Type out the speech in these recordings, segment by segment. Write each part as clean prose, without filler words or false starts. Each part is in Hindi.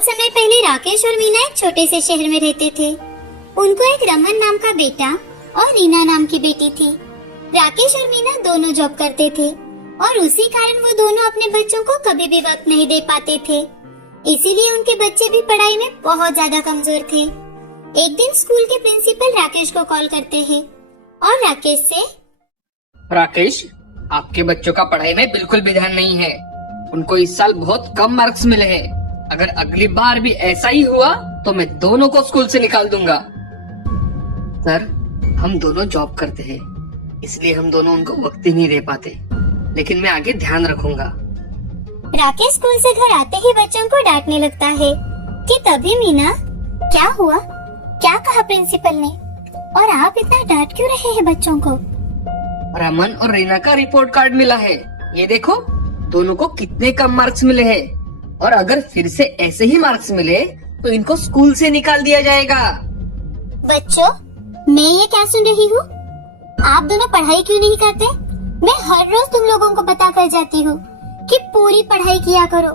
बहुत समय पहले राकेश और मीना एक छोटे से शहर में रहते थे। उनको एक रमन नाम का बेटा और रीना नाम की बेटी थी। राकेश और मीना दोनों जॉब करते थे और उसी कारण वो दोनों अपने बच्चों को कभी भी वक्त नहीं दे पाते थे। इसीलिए उनके बच्चे भी पढ़ाई में बहुत ज्यादा कमजोर थे। एक दिन स्कूल के प्रिंसिपल राकेश को कॉल करते हैं और राकेश से, राकेश, आपके बच्चों का पढ़ाई में बिल्कुल भी ध्यान नहीं है। उनको इस साल बहुत कम मार्क्स मिले हैं। अगर अगली बार भी ऐसा ही हुआ तो मैं दोनों को स्कूल से निकाल दूंगा। सर, हम दोनों जॉब करते हैं, इसलिए हम दोनों उनको वक्त ही नहीं दे पाते, लेकिन मैं आगे ध्यान रखूंगा। राकेश स्कूल से घर आते ही बच्चों को डांटने लगता है कि तभी मीना, क्या हुआ, क्या कहा प्रिंसिपल ने, और आप इतना डांट क्यों रहे हैं बच्चों को? रमन और रीना का रिपोर्ट कार्ड मिला है, ये देखो, दोनों को कितने कम मार्क्स मिले हैं। और अगर फिर से ऐसे ही मार्क्स मिले तो इनको स्कूल से निकाल दिया जाएगा। बच्चों, मैं ये क्या सुन रही हूँ? आप दोनों पढ़ाई क्यों नहीं करते? मैं हर रोज तुम लोगों को बता कर जाती हूँ कि पूरी पढ़ाई किया करो,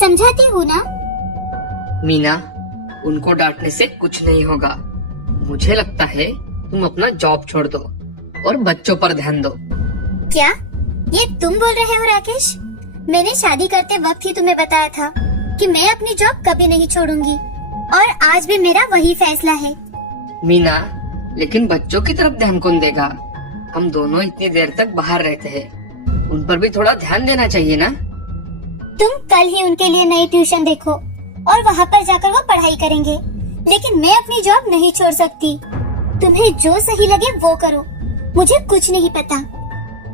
समझाती हूँ ना? मीना, उनको डांटने से कुछ नहीं होगा। मुझे लगता है तुम अपना जॉब छोड़ दो और बच्चों पर ध्यान दो। क्या ये तुम बोल रहे हो राकेश? मैंने शादी करते वक्त ही तुम्हें बताया था कि मैं अपनी जॉब कभी नहीं छोड़ूंगी और आज भी मेरा वही फैसला है। मीना, लेकिन बच्चों की तरफ ध्यान कौन देगा? हम दोनों इतनी देर तक बाहर रहते हैं, उन पर भी थोड़ा ध्यान देना चाहिए ना? तुम कल ही उनके लिए नई ट्यूशन देखो और वहाँ पर जाकर वो पढ़ाई करेंगे, लेकिन मैं अपनी जॉब नहीं छोड़ सकती। तुम्हें जो सही लगे वो करो, मुझे कुछ नहीं पता।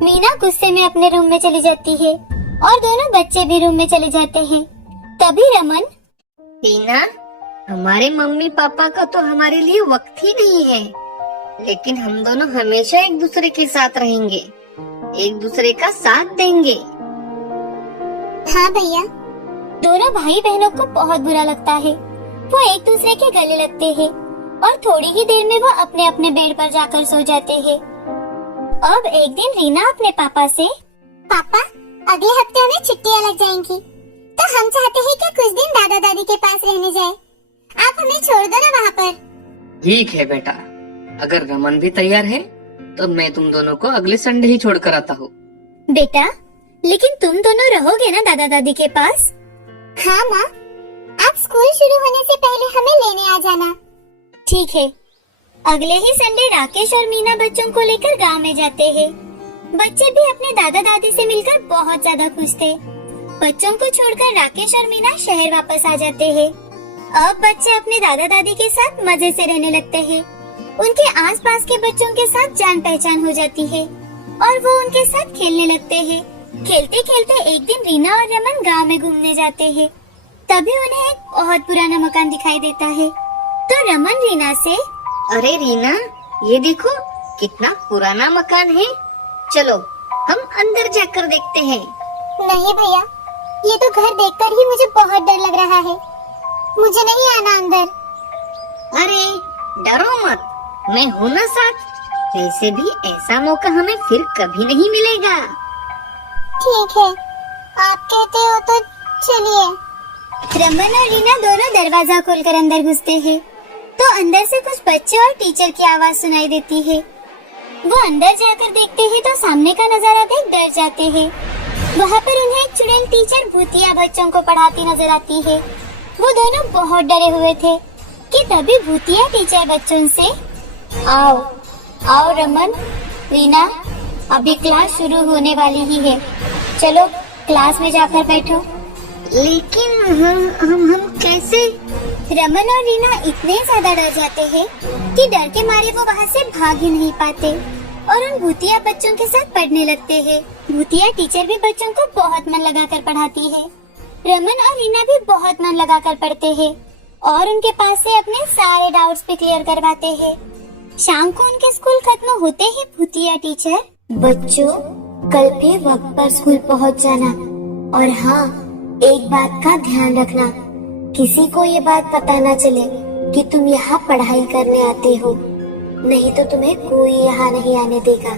मीना गुस्से में अपने रूम में चली जाती है और दोनों बच्चे भी रूम में चले जाते हैं। तभी रमन, मीना, हमारे मम्मी पापा का तो हमारे लिए वक्त ही नहीं है, लेकिन हम दोनों हमेशा एक दूसरे के साथ रहेंगे, एक दूसरे का साथ देंगे। हाँ भैया। दोनों भाई बहनों को बहुत बुरा लगता है। वो एक दूसरे के गले लगते हैं और थोड़ी ही देर में वो अपने अपने बेड पर जाकर सो जाते हैं। अब एक दिन रीना अपने पापा से, पापा, अगले हफ्ते हमें छुट्टियाँ लग जाएंगी, तो हम चाहते हैं कि कुछ दिन दादा दादी के पास रहने जाए। आप हमें छोड़ दो ना वहाँ पर। ठीक है बेटा, अगर रमन भी तैयार है तो मैं तुम दोनों को अगले संडे ही छोड़ कर आता हूँ। बेटा, लेकिन तुम दोनों रहोगे ना दादा दादी के पास? हाँ माँ, आप स्कूल शुरू होने से पहले हमें लेने आ जाना। ठीक है। अगले ही संडे राकेश और मीना बच्चों को लेकर गांव में जाते हैं। बच्चे भी अपने दादा दादी से मिलकर बहुत ज्यादा खुश थे। बच्चों को छोड़कर राकेश और मीना शहर वापस आ जाते हैं। अब बच्चे अपने दादा दादी के साथ मजे से रहने लगते हैं। उनके आसपास के बच्चों के साथ जान पहचान हो जाती है और वो उनके साथ खेलने लगते हैं। खेलते खेलते एक दिन रीना और रमन गांव में घूमने जाते हैं। तभी उन्हें एक बहुत पुराना मकान दिखाई देता है। तो रमन रीना से, अरे रीना, ये देखो कितना पुराना मकान है, चलो हम अंदर जाकर देखते हैं। नहीं भैया, ये तो घर देखकर ही मुझे बहुत डर लग रहा है, मुझे नहीं आना अंदर। अरे डरो मत, मैं हूँ ना साथ। वैसे भी ऐसा मौका हमें फिर कभी नहीं मिलेगा। ठीक है, आप कहते हो तो चलिए। रमन और रीना दोनों दरवाजा खोलकर अंदर घुसते हैं, तो अंदर से कुछ बच्चे और टीचर की आवाज सुनाई देती है। वो अंदर जाकर देखते हैं तो सामने का नजारा देख डर जाते हैं। वहाँ पर उन्हें एक चुड़ैल टीचर भूतिया बच्चों को पढ़ाती नजर आती है। वो दोनों बहुत डरे हुए थे कि तभी भूतिया टीचर बच्चों से, आओ आओ रमन, रीना, अभी क्लास शुरू होने वाली ही है, चलो क्लास में जाकर बैठो। लेकिन हम कैसे? रमन और रीना इतने ज्यादा डर जाते हैं कि डर के मारे वो वहाँ से भाग ही नहीं पाते और उन भूतिया बच्चों के साथ पढ़ने लगते हैं। भूतिया टीचर भी बच्चों को बहुत मन लगाकर पढ़ाती है। रमन और रीना भी बहुत मन लगाकर पढ़ते हैं और उनके पास से अपने सारे डाउट्स भी क्लियर करवाते हैं। शाम को उनके स्कूल खत्म होते ही भूतिया टीचर, बच्चों, कल भी वक्त पर स्कूल पहुँच जाना, और हाँ, एक बात का ध्यान रखना, किसी को ये बात पता न चले कि तुम यहाँ पढ़ाई करने आते हो, नहीं तो तुम्हें कोई यहाँ नहीं आने देगा।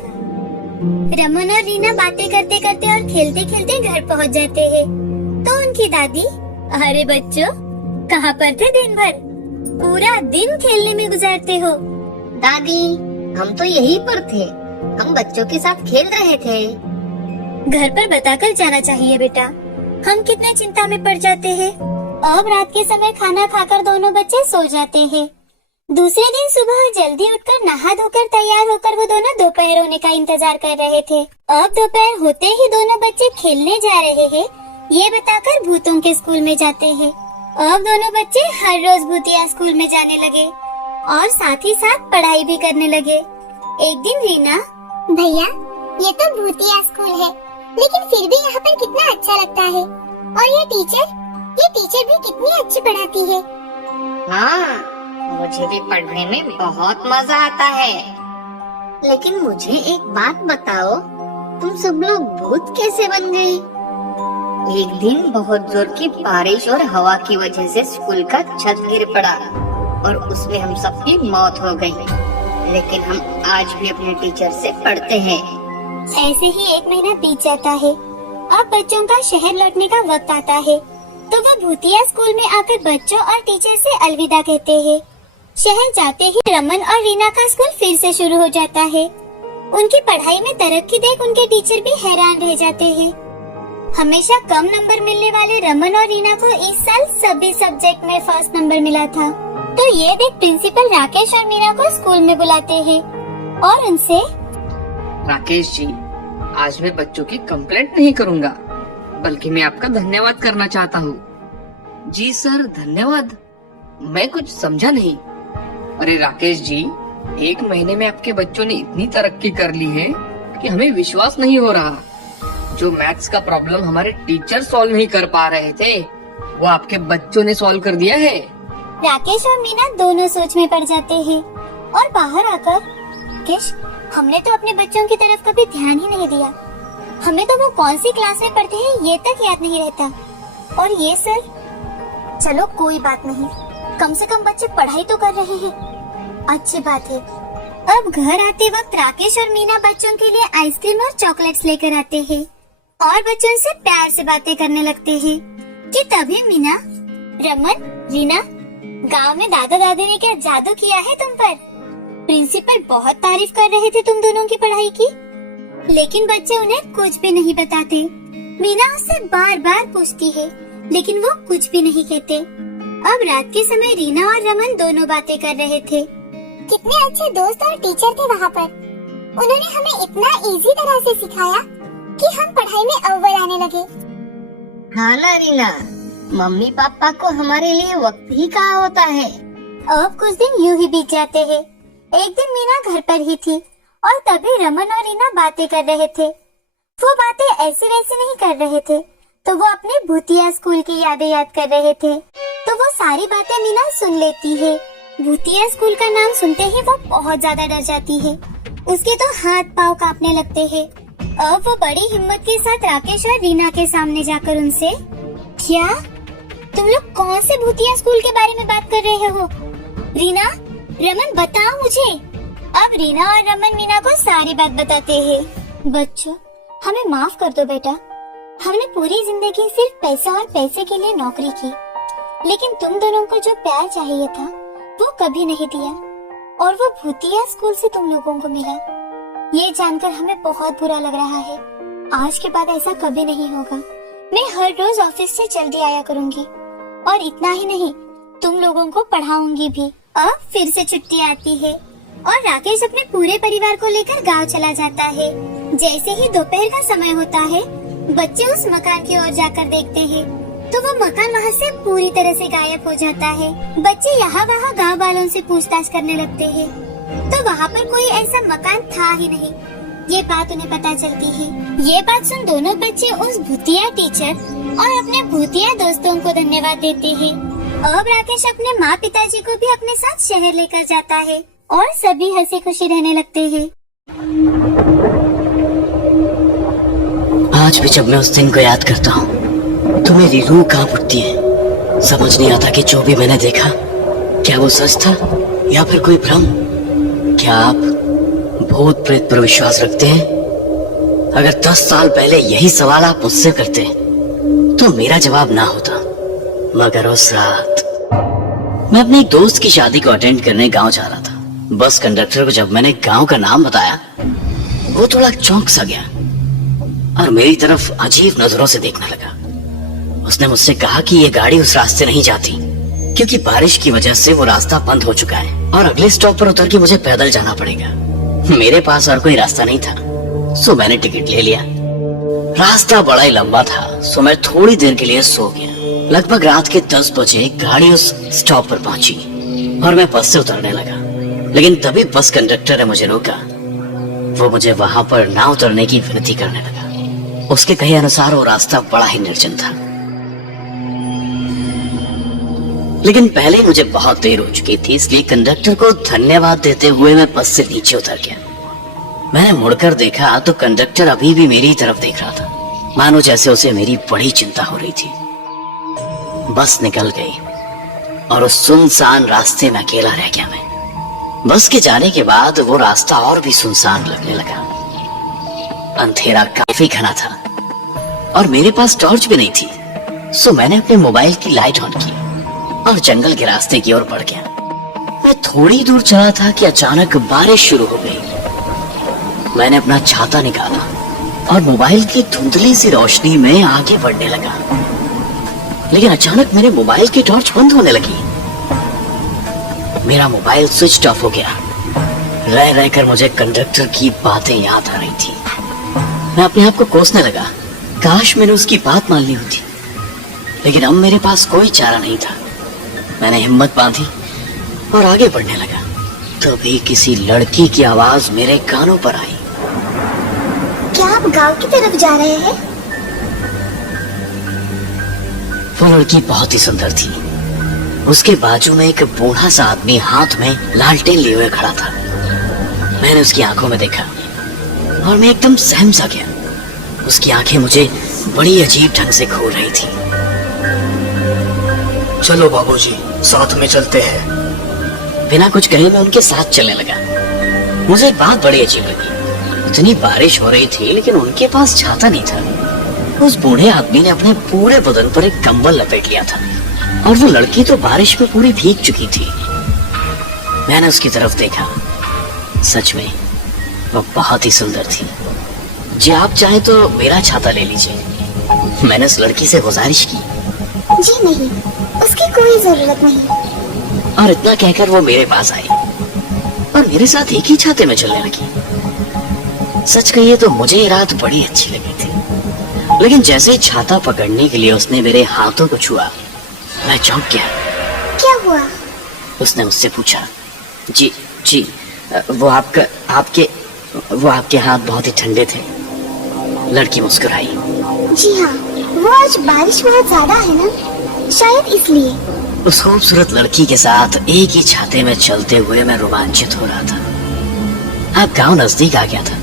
रमन और रीना बातें करते करते और खेलते खेलते घर पहुँच जाते हैं। तो उनकी दादी, अरे बच्चों, कहाँ पर थे दिन भर? पूरा दिन खेलने में गुजारते हो। दादी, हम तो यहीं पर थे। हम बच्चों के साथ खेल रहे थे। घर पर बताकर जाना चाहिए बेटा। हम कितने चिंता में पड़ जाते हैं। अब रात के समय खाना खाकर दोनों बच्चे सो जाते हैं। दूसरे दिन सुबह जल्दी उठकर नहा धोकर तैयार होकर वो दोनों दोपहर होने का इंतजार कर रहे थे। अब दोपहर होते ही दोनों बच्चे खेलने जा रहे हैं, ये बताकर भूतों के स्कूल में जाते हैं। अब दोनों बच्चे हर रोज भूतिया स्कूल में जाने लगे और साथ ही साथ पढ़ाई भी करने लगे। एक दिन रीना, भैया ये तो भूतिया स्कूल है, लेकिन फिर भी यहाँ पर कितना अच्छा लगता है। और ये टीचर भी कितनी अच्छी पढ़ाती है। हाँ, मुझे भी पढ़ने में बहुत मजा आता है। लेकिन मुझे एक बात बताओ, तुम सब लोग भूत कैसे बन गए? एक दिन बहुत जोर की बारिश और हवा की वजह से स्कूल का छत गिर पड़ा और उसमें हम सबकी मौत हो गई। लेकिन हम आज भी अपने टीचर से पढ़ते हैं। ऐसे ही एक महीना बीत जाता है। अब बच्चों का शहर लौटने का वक्त आता है, तो वो भूतिया स्कूल में आकर बच्चों और टीचर से अलविदा कहते हैं। शहर जाते ही रमन और रीना का स्कूल फिर से शुरू हो जाता है। उनकी पढ़ाई में तरक्की देख उनके टीचर भी हैरान रह जाते हैं। हमेशा कम नंबर मिलने वाले रमन और रीना को इस साल सभी सब्जेक्ट में फर्स्ट नंबर मिला था। तो ये देख प्रिंसिपल राकेश और मीना को स्कूल में बुलाते हैं और उनसे, राकेश जी, आज मैं बच्चों की कंप्लेंट नहीं करूंगा, बल्कि मैं आपका धन्यवाद करना चाहता हूँ। जी सर, धन्यवाद? मैं कुछ समझा नहीं। अरे राकेश जी, एक महीने में आपके बच्चों ने इतनी तरक्की कर ली है कि हमें विश्वास नहीं हो रहा। जो मैथ्स का प्रॉब्लम हमारे टीचर सॉल्व नहीं कर पा रहे थे, वो आपके बच्चों ने सॉल्व कर दिया है। राकेश और मीना दोनों सोच में पड़ जाते हैं और बाहर आकर, राकेश, हमने तो अपने बच्चों की तरफ कभी ध्यान ही नहीं दिया। हमें तो वो कौन सी क्लास में पढ़ते हैं ये तक याद नहीं रहता। और ये सर, चलो कोई बात नहीं, कम से कम बच्चे पढ़ाई तो कर रहे हैं, अच्छी बात है। अब घर आते वक्त राकेश और मीना बच्चों के लिए आइसक्रीम और चॉकलेट्स लेकर आते हैं और बच्चों से प्यार से बातें करने लगते हैं कि तभी मीना, रमन, रीना, गांव में दादा दादी ने क्या जादू किया है तुम पर? प्रिंसिपल बहुत तारीफ कर रहे थे तुम दोनों की पढ़ाई की, लेकिन बच्चे उन्हें कुछ भी नहीं बताते। मीना उससे बार बार पूछती है, लेकिन वो कुछ भी नहीं कहते। अब रात के समय रीना और रमन दोनों बातें कर रहे थे। कितने अच्छे दोस्त और टीचर थे वहाँ पर। उन्होंने हमें इतना इजी तरह से सिखाया कि हम पढ़ाई में अव्वल आने लगे। हाँ ना रीना, मम्मी पापा को हमारे लिए वक्त ही कहाँ होता है। अब कुछ दिन यूं ही बीत जाते हैं। एक दिन मीना घर पर ही थी और तभी रमन और रीना बातें कर रहे थे। वो बातें ऐसी वैसी नहीं कर रहे थे, तो वो अपने भूतिया स्कूल की यादें याद कर रहे थे। तो वो सारी बातें मीना सुन लेती है। भूतिया स्कूल का नाम सुनते ही वो बहुत ज्यादा डर जाती है। उसके तो हाथ पाँव कांपने लगते हैं। अब वो बड़ी हिम्मत के साथ राकेश और रीना के सामने जाकर उनसे, क्या तुम लोग कौन से भूतिया स्कूल के बारे में बात कर रहे हो? रीना, रमन, बताओ मुझे। अब रीना और रमन मीना को सारी बात बताते हैं। बच्चों, हमें माफ कर दो बेटा। हमने पूरी जिंदगी सिर्फ पैसा और पैसे के लिए नौकरी की, लेकिन तुम दोनों को जो प्यार चाहिए था वो कभी नहीं दिया, और वो भूतिया स्कूल से तुम लोगों को मिला। ये जानकर हमें बहुत बुरा लग रहा है। आज के बाद ऐसा कभी नहीं होगा। मैं हर रोज ऑफिस से जल्दी आया करूंगी, और इतना ही नहीं, तुम लोगों को पढ़ाऊंगी भी। अब फिर से छुट्टी आती है और राकेश अपने पूरे परिवार को लेकर गांव चला जाता है। जैसे ही दोपहर का समय होता है, बच्चे उस मकान की ओर जाकर देखते हैं, तो वो मकान वहाँ से पूरी तरह से गायब हो जाता है। बच्चे यहाँ वहाँ गांव वालों से पूछताछ करने लगते हैं, तो वहाँ पर कोई ऐसा मकान था ही नहीं। ये बात उन्हें पता चलती है। ये बात सुन दोनों बच्चे उस भूतिया टीचर और अपने भूतिया दोस्तों को धन्यवाद देते हैं। अब राकेश अपने माँ पिताजी को भी अपने साथ शहर लेकर जाता है और सभी हंसी खुशी रहने लगते हैं। आज भी जब मैं उस दिन को याद करता हूँ तो मेरी रूह कांप उठती है। समझ नहीं आता कि जो भी मैंने देखा, क्या वो सच था या फिर कोई भ्रम। क्या आप भूत प्रेत पर विश्वास रखते हैं? अगर 10 साल पहले यही सवाल आप मुझसे करते तो मेरा जवाब ना होता, मगर उस रात मैं अपने एक दोस्त की शादी को अटेंड करने गांव जा रहा था। बस कंडक्टर को जब मैंने गांव का नाम बताया, वो थोड़ा चौंक सा गया और मेरी तरफ अजीब नजरों से देखने लगा। उसने मुझसे कहा कि ये गाड़ी उस रास्ते नहीं जाती, क्योंकि बारिश की वजह से वो रास्ता बंद हो चुका है और अगले स्टॉप पर उतर के मुझे पैदल जाना पड़ेगा। मेरे पास और कोई रास्ता नहीं था, सो मैंने टिकट ले लिया। रास्ता बड़ा ही लंबा था, सो मैं थोड़ी देर के लिए सो गया। लगभग रात के 10 बजे गाड़ी उस स्टॉप पर पहुंची और मैं बस से उतरने लगा, लेकिन तभी बस कंडक्टर ने मुझे रोका। वो मुझे वहां पर ना उतरने की विनती करने लगा। उसके कहे अनुसार वो रास्ता बड़ा ही निर्जन था, लेकिन पहले ही मुझे बहुत देर हो चुकी थी, इसलिए कंडक्टर को धन्यवाद देते हुए मैं बस से नीचे उतर गया। मैंने मुड़कर देखा तो कंडक्टर अभी भी मेरी तरफ देख रहा था, मानो जैसे उसे मेरी बड़ी चिंता हो रही थी। बस निकल गई और उस सुनसान रास्ते में अकेला रह गया मैं। बस के जाने के बाद वो रास्ता और भी सुनसान लगने लगा। अंधेरा काफी घना था और मेरे पास टॉर्च भी नहीं थी, सो मैंने अपने मोबाइल की लाइट ऑन की और जंगल के रास्ते की ओर बढ़ गया। मैं थोड़ी दूर चला था कि अचानक बारिश शुरू हो गई। मैंने अपना छाता निकाला और मोबाइल की धुंधली सी रोशनी में आगे बढ़ने लगा, लेकिन अचानक मेरे मोबाइल की टॉर्च बंद होने लगी। मेरा मोबाइल स्विच ऑफ हो गया। रह रहकर मुझे कंडक्टर की बातें याद आ रही थी। मैं अपने आप को कोसने लगा, काश मैंने उसकी बात मान ली होती, लेकिन अब मेरे पास कोई चारा नहीं था। मैंने हिम्मत बांधी और आगे बढ़ने लगा। तभी किसी लड़की की आवाज मेरे कानों पर आई। क्या आप गांव की तरफ जा रहे हैं? वो लड़की बहुत ही सुंदर थी। उसके बाजू में एक बूढ़ा सा आदमी हाथ में लालटेन लिए हुए खड़ा था। मैंने उसकी आंखों में देखा और मैं एकदम सहम सा गया। उसकी आंखें मुझे बड़ी अजीब ढंग से घूर रही थी। चलो बाबूजी, साथ में चलते हैं। बिना कुछ कहे मैं उनके साथ चलने लगा। मुझे एक बात बड़ी अजीब लगी। इतनी बारिश हो रही थी, लेकिन उनके पास छाता नहीं था। उस बूढ़े आदमी ने अपने पूरे बदन पर एक कंबल लपेट लिया था और वो लड़की तो बारिश में पूरी भीग चुकी थी। मैंने उसकी तरफ देखा। सच में वो बहुत ही सुंदर थी। जी आप चाहे तो मेरा छाता ले लीजिए। मैंने उस लड़की से गुजारिश की। जी नहीं, उसकी कोई जरूरत नहीं। और इतना कहकर वो मेरे पास आई और मेरे साथ एक ही छाते में चलने लगी। सच कहिए तो मुझे ये रात बड़ी अच्छी लगी थी, लेकिन जैसे ही छाता पकड़ने के लिए उसने मेरे हाथों को छुआ, मैं चौंक गया। क्या हुआ? उसने मुझसे पूछा। जी जी, वो आपके हाथ बहुत ही ठंडे थे। लड़की मुस्कुराई। जी हाँ, वो आज बारिश बहुत ज्यादा है ना, शायद इसलिए। उस खूबसूरत लड़की के साथ एक ही छाते में चलते हुए मैं रोमांचित हो रहा था। अब गांव नजदीक आ गया था।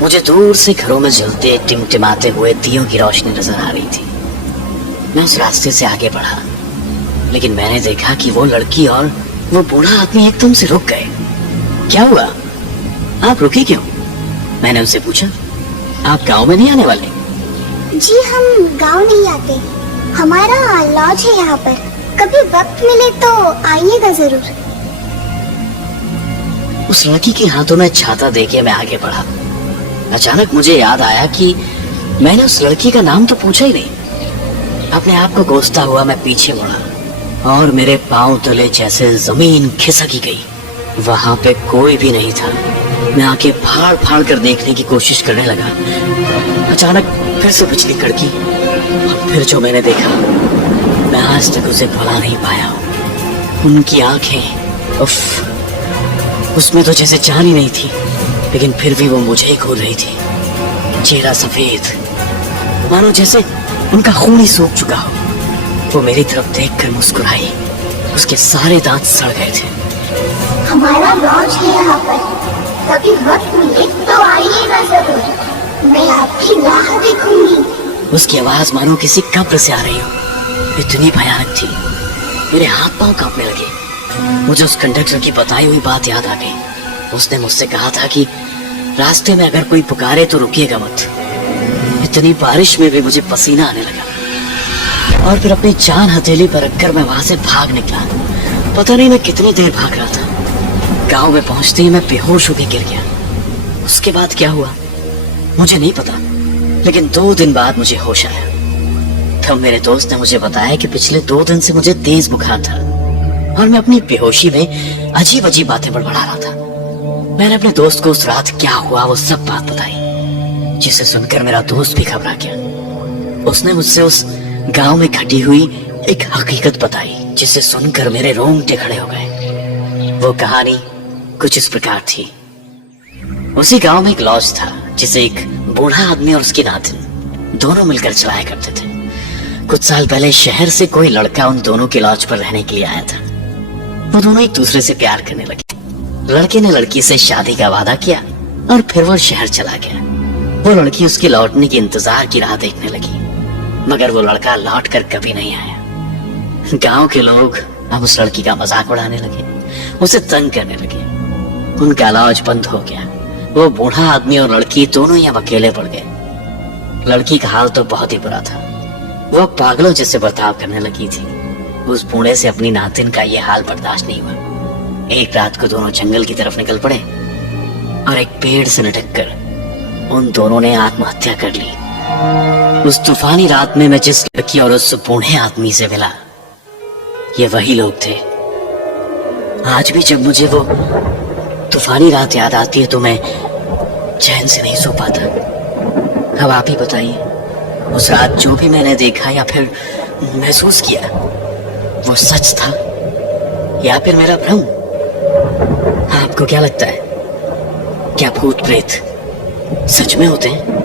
मुझे दूर से घरों में जलते टिमटिमाते हुए दियों की रोशनी नजर आ रही थी। मैं उस रास्ते से आगे बढ़ा, लेकिन मैंने देखा कि वो लड़की और वो बूढ़ा आदमी एकदम से रुक गए। क्या हुआ? आप रुके क्यों? मैंने उनसे पूछा। आप गांव में नहीं आने वाले? जी हम गांव नहीं आते, हमारा लॉज है यहाँ पर। कभी वक्त मिले तो आइएगा जरूर। उस लड़की के हाथों में छाता देके मैं आगे बढ़ा। अचानक मुझे याद आया कि मैंने उस लड़की का नाम तो पूछा ही नहीं। अपने आप को कोसता हुआ मैं पीछे मुड़ा और मेरे पांव तले जैसे जमीन खिसकी गई। वहां पे कोई भी नहीं था। मैं आंखें फाड़ फाड़ कर देखने की कोशिश करने लगा। अचानक फिर से बिजली कड़की और फिर जो मैंने देखा, मैं आज तक उसे भुला नहीं पाया हूँ। उनकी आंखें, उफ, उसमें तो जैसे जान ही नहीं थी, लेकिन फिर भी वो मुझे ही घूर रही थी। चेहरा सफेद, मानो जैसे उनका खून ही सूख चुका हो। वो मेरी तरफ देखकर मुस्कुराई। उसके सारे दांत सड़ गए थे। हमारा लॉज है यहाँ पर, कभी वक्त मिले तो आइएगा जरूर। मैं आपकी राह देखूंगी। उसकी आवाज मानो किसी कब्र से आ रही हो, इतनी भयानक थी। मेरे हाथ पांव कांपने लगे। मुझे उस कंडक्टर की बताई हुई बात याद आ गई। उसने मुझसे कहा था कि रास्ते में अगर कोई पुकारे तो रुकिएगा मत। इतनी बारिश में भी मुझे पसीना आने लगा। और फिर अपनी जान हथेली पर रखकर मैं वहां से भाग निकला। पता नहीं मैं कितनी देर भाग रहा था। गांव में पहुंचते ही मैं बेहोश होकर गिर गया। उसके बाद क्या हुआ मुझे नहीं पता, लेकिन 2 दिन बाद मुझे होश आया। तब मेरे दोस्त ने मुझे बताया कि पिछले 2 दिन से मुझे तेज बुखार था और मैं अपनी बेहोशी में अजीब अजीब बातें बड़बड़ा रहा था। मैंने अपने दोस्त को उस रात क्या हुआ वो सब बात बताई, जिसे सुनकर मेरा दोस्त भी घबरा गया। उसने मुझसे उस गांव में घटी हुई एक हकीकत बताई, जिसे सुनकर मेरे रोंगटे खड़े हो गए। वो कहानी कुछ इस प्रकार थी। उसी गांव में एक लॉज था, जिसे एक बूढ़ा आदमी और उसकी नातिन दोनों मिलकर चलाया करते थे। कुछ साल पहले शहर से कोई लड़का उन दोनों के लॉज पर रहने के लिए आया था। वो दोनों एक दूसरे से प्यार करने लगे। लड़के ने लड़की से शादी का वादा किया और फिर वो शहर चला गया। वो लड़की उसके लौटने के इंतजार की राह देखने लगी, मगर वो लड़का लौट कर कभी नहीं आया। गांव के लोग अब उस लड़की का मजाक उड़ाने लगे, उसे तंग करने लगे। उनका लॉज बंद हो गया। वो बूढ़ा आदमी और लड़की दोनों ही अब अकेले पड़ गए। लड़की का हाल तो बहुत ही बुरा था। वो पागलों जैसे बर्ताव करने लगी थी। उस बूढ़े से अपनी नातिन का ये हाल बर्दाश्त नहीं हुआ। एक रात को दोनों जंगल की तरफ निकल पड़े और एक पेड़ से लटक कर उन दोनों ने आत्महत्या कर ली। उस तूफानी रात में मैं जिस लड़की और उस बूढ़े आदमी से मिला, ये वही लोग थे। आज भी जब मुझे वो तूफानी रात याद आती है तो मैं चैन से नहीं सो पाता। अब आप ही बताइए, उस रात जो भी मैंने देखा या फिर महसूस किया, वो सच था या फिर मेरा भ्रम? आपको क्या लगता है, क्या भूत प्रेत सच में होते हैं?